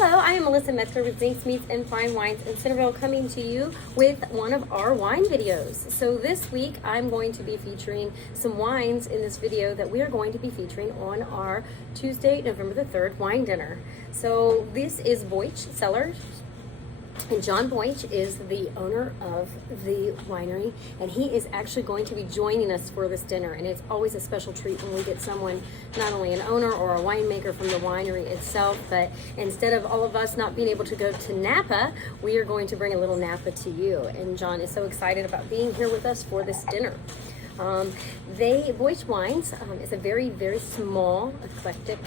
Hello, I am Melissa Metzger with Zinks Meats and Fine Wines in Centerville, coming to you with one of our wine videos. So this week I'm going to be featuring some wines in this video that we are going to be featuring on our Tuesday, November the 3rd wine dinner. So this is Boich Cellars. And John Boich is the owner of the winery, and he is actually going to be joining us for this dinner. And it's always a special treat when we get someone, not only an owner or a winemaker from the winery itself, but instead of all of us not being able to go to Napa, we are going to bring a little Napa to you. And John is so excited about being here with us for this dinner. Boich Wines is a very, very small, eclectic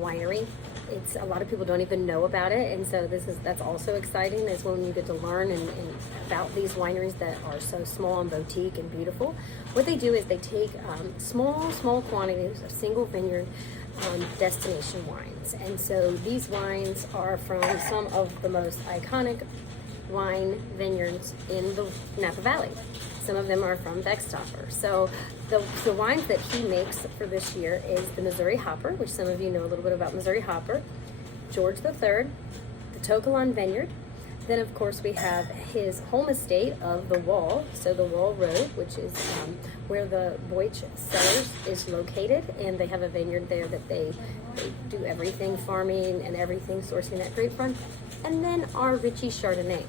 winery. It's a lot of people don't even know about it, and so that's also exciting, is when you get to learn and about these wineries that are so small and boutique and beautiful. What they do is they take small quantities of single vineyard destination wines, and so these wines are from some of the most iconic wine vineyards in the Napa Valley. Some of them are from Beckstoffer. So the wines that he makes for this year is the Missouri Hopper, which some of you know a little bit about Missouri Hopper, George III, the To Kalon Vineyard. Then of course we have his home estate of the Wall, so the Wall Road, which is where the Boich Cellars is located, and they have a vineyard there that they do everything, farming and everything, sourcing that grape from. And then our Ritchie Chardonnay.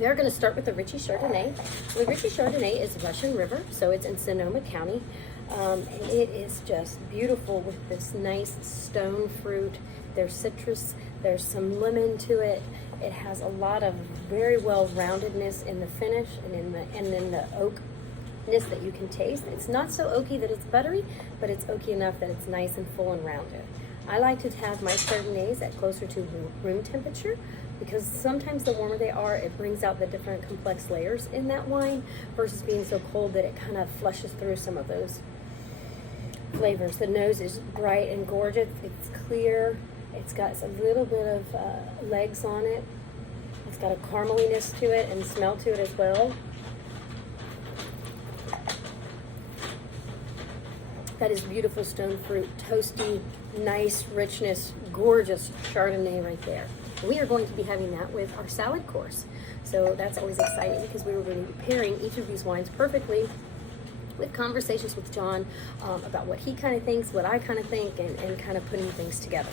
We are going to start with the Ritchie Chardonnay. The Ritchie Chardonnay is Russian River, so it's in Sonoma County. And it is just beautiful with this nice stone fruit. There's citrus, there's some lemon to it. It has a lot of very well-roundedness in the finish and in the oakness that you can taste. It's not so oaky that it's buttery, but it's oaky enough that it's nice and full and rounded. I like to have my Chardonnays at closer to room temperature, because sometimes the warmer they are, it brings out the different complex layers in that wine versus being so cold that it kind of flushes through some of those flavors. The nose is bright and gorgeous. It's clear. It's got a little bit of legs on it. It's got a carameliness to it and smell to it as well. That is beautiful stone fruit, toasty, nice richness, gorgeous Chardonnay right there. We are going to be having that with our salad course. So that's always exciting, because we were going to be pairing each of these wines perfectly with conversations with John about what he kind of thinks, what I kind of think, and kind of putting things together.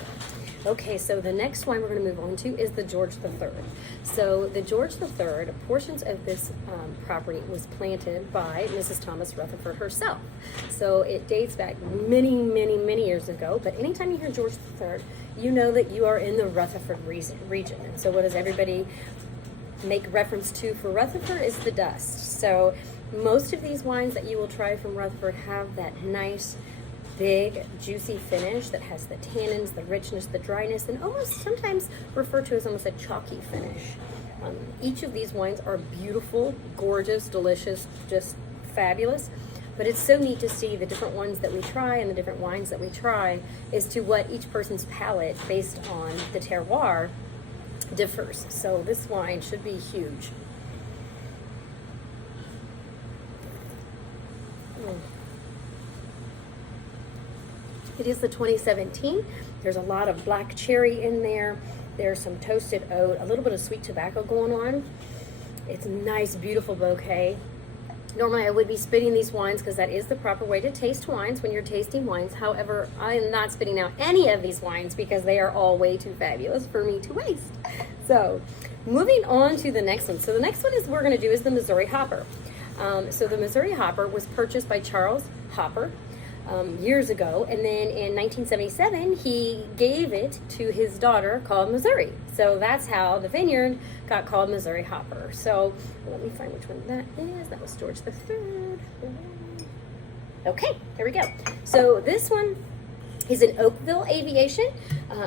Okay, so the next wine we're going to move on to is the George III. So the George III, portions of this property was planted by Mrs. Thomas Rutherford herself. So it dates back many, many, many years ago, but anytime you hear George III, you know that you are in the Rutherford region. And so what does everybody make reference to for Rutherford is the dust. So most of these wines that you will try from Rutherford have that nice, big, juicy finish that has the tannins, the richness, the dryness, and almost sometimes referred to as almost a chalky finish. Each of these wines are beautiful, gorgeous, delicious, just fabulous. But it's so neat to see the different ones that we try and the different wines that we try as to what each person's palate, based on the terroir, differs. So this wine should be huge. It is the 2017. There's a lot of black cherry in there. There's some toasted oat, a little bit of sweet tobacco going on. It's a nice, beautiful bouquet. Normally I would be spitting these wines, because that is the proper way to taste wines when you're tasting wines. However, I am not spitting out any of these wines because they are all way too fabulous for me to waste. So moving on to the next one. So the next one we're going to do is the Missouri Hopper. So the Missouri Hopper was purchased by Charles Hopper years ago, and then in 1977 he gave it to his daughter, called Missouri. So that's how the vineyard got called Missouri Hopper. So let me find which one that is. That was George III. Okay, here we go. So this one is in Oakville Aviation.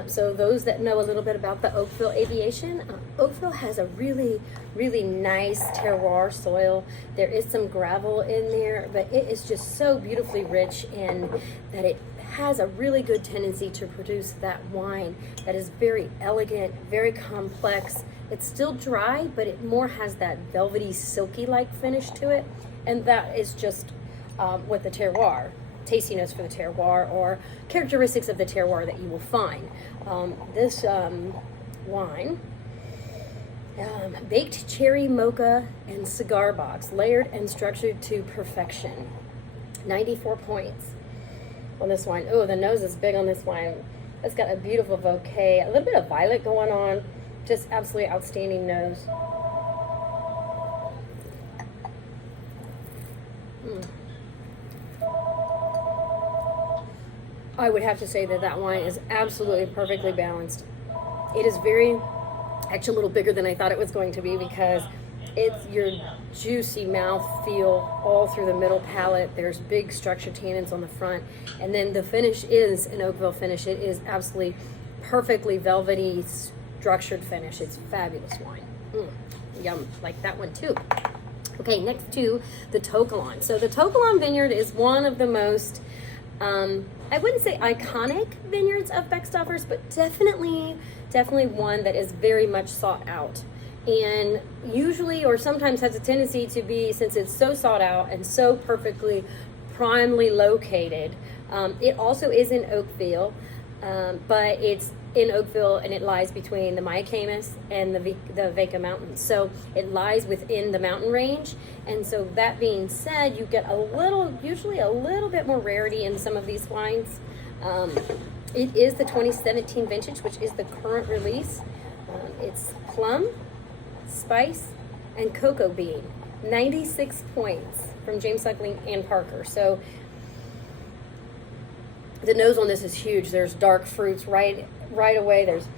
So those that know a little bit about the Oakville Aviation, Oakville has a really, really nice terroir soil. There is some gravel in there, but it is just so beautifully rich, and that it has a really good tendency to produce that wine that is very elegant, very complex. It's still dry, but it more has that velvety, silky-like finish to it, and that is just what the terroir, tasting notes for the terroir, or characteristics of the terroir that you will find. This wine. Baked cherry mocha and cigar box, layered and structured to perfection. 94 points on this wine. Oh, the nose is big on this wine. It's got a beautiful bouquet, a little bit of violet going on. Just absolutely outstanding nose. I would have to say that that wine is absolutely perfectly balanced. It is actually a little bigger than I thought it was going to be, because it's your juicy mouth feel all through the middle palate. There's big structured tannins on the front, and then the finish is an Oakville finish. It is absolutely perfectly velvety, structured finish. It's fabulous wine. Yum, like that one too. Okay, next to the To Kalon. So the To Kalon Vineyard is one of the most, I wouldn't say iconic vineyards of Beckstoffers, but definitely one that is very much sought out. And usually, or sometimes has a tendency to be, since it's so sought out and so perfectly primely located, it also is in Oakville, but it's in Oakville and it lies between the Mayacamas and the Vega Mountains. So it lies within the mountain range. And so that being said, you get usually a little bit more rarity in some of these wines. It is the 2017 vintage, which is the current release. It's plum, spice, and cocoa bean. 96 points from James Suckling and Parker. So the nose on this is huge. There's dark fruits right away. There's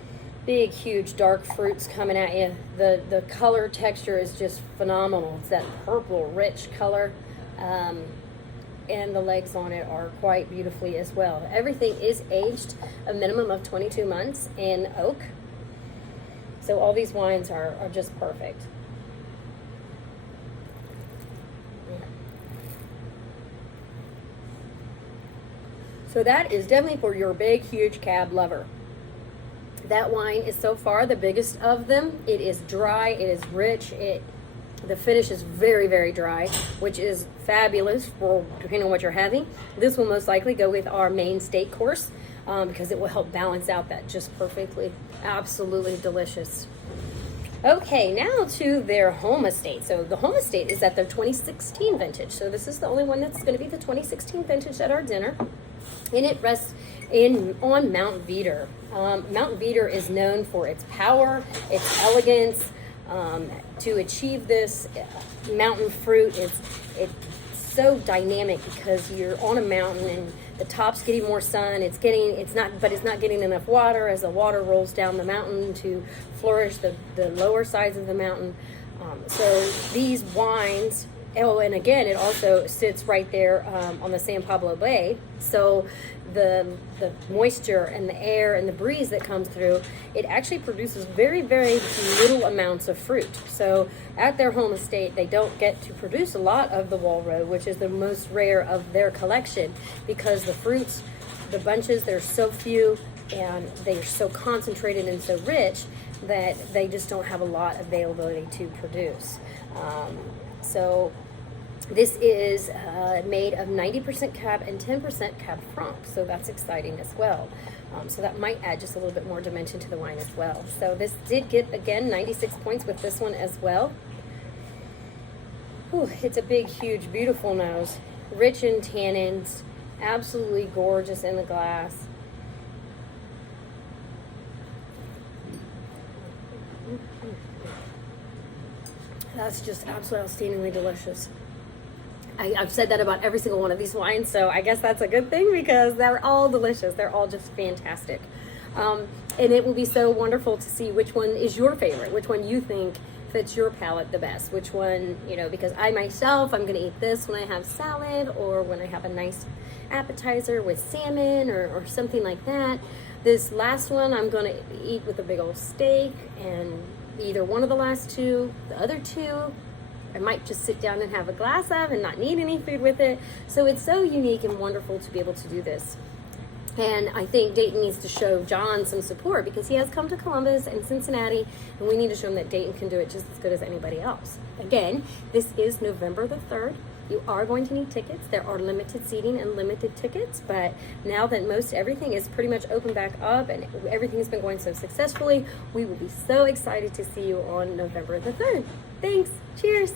big, huge dark fruits coming at you. The color texture is just phenomenal. It's that purple, rich color. And the legs on it are quite beautifully as well. Everything is aged a minimum of 22 months in oak. So all these wines are just perfect. So that is definitely for your big, huge cab lover. That wine is so far the biggest of them. It is dry, it is rich, the finish is very, very dry, which is fabulous for depending on what you're having. This will most likely go with our main steak course because it will help balance out that just perfectly. Absolutely delicious. Okay, now to their home estate. So the home estate is at their 2016 vintage. So this is the only one that's going to be the 2016 vintage at our dinner. And it rests on Mount Veeder. Mount Veeder is known for its power, its elegance. To achieve this mountain fruit, it's so dynamic because you're on a mountain and the top's getting more sun. It's not getting enough water as the water rolls down the mountain to flourish the lower sides of the mountain. So these wines. Oh, and again, it also sits right there on the San Pablo Bay. So the moisture and the air and the breeze that comes through, it actually produces very, very little amounts of fruit. So at their home estate, they don't get to produce a lot of the Wall Road, which is the most rare of their collection, because the fruits, the bunches, there's so few and they're so concentrated and so rich that they just don't have a lot of availability to produce. So this is made of 90% Cab and 10% Cab Franc, so that's exciting as well. So that might add just a little bit more dimension to the wine as well. So this did get, again, 96 points with this one as well. Whew, it's a big, huge, beautiful nose. Rich in tannins, absolutely gorgeous in the glass. That's just absolutely outstandingly delicious. I've said that about every single one of these wines, so I guess that's a good thing because they're all delicious. They're all just fantastic. And it will be so wonderful to see which one is your favorite, which one you think fits your palate the best, which one, because I myself, I'm going to eat this when I have salad or when I have a nice appetizer with salmon or something like that. This last one I'm going to eat with a big old steak, and either one of the last two, the other two, I might just sit down and have a glass of and not need any food with it. So it's so unique and wonderful to be able to do this. And I think Dayton needs to show John some support because he has come to Columbus and Cincinnati, and we need to show him that Dayton can do it just as good as anybody else. Again, this is November the 3rd You are going to need tickets. There are limited seating and limited tickets, but now that most everything is pretty much open back up and everything has been going so successfully, we will be so excited to see you on November the 3rd. Thanks. Cheers.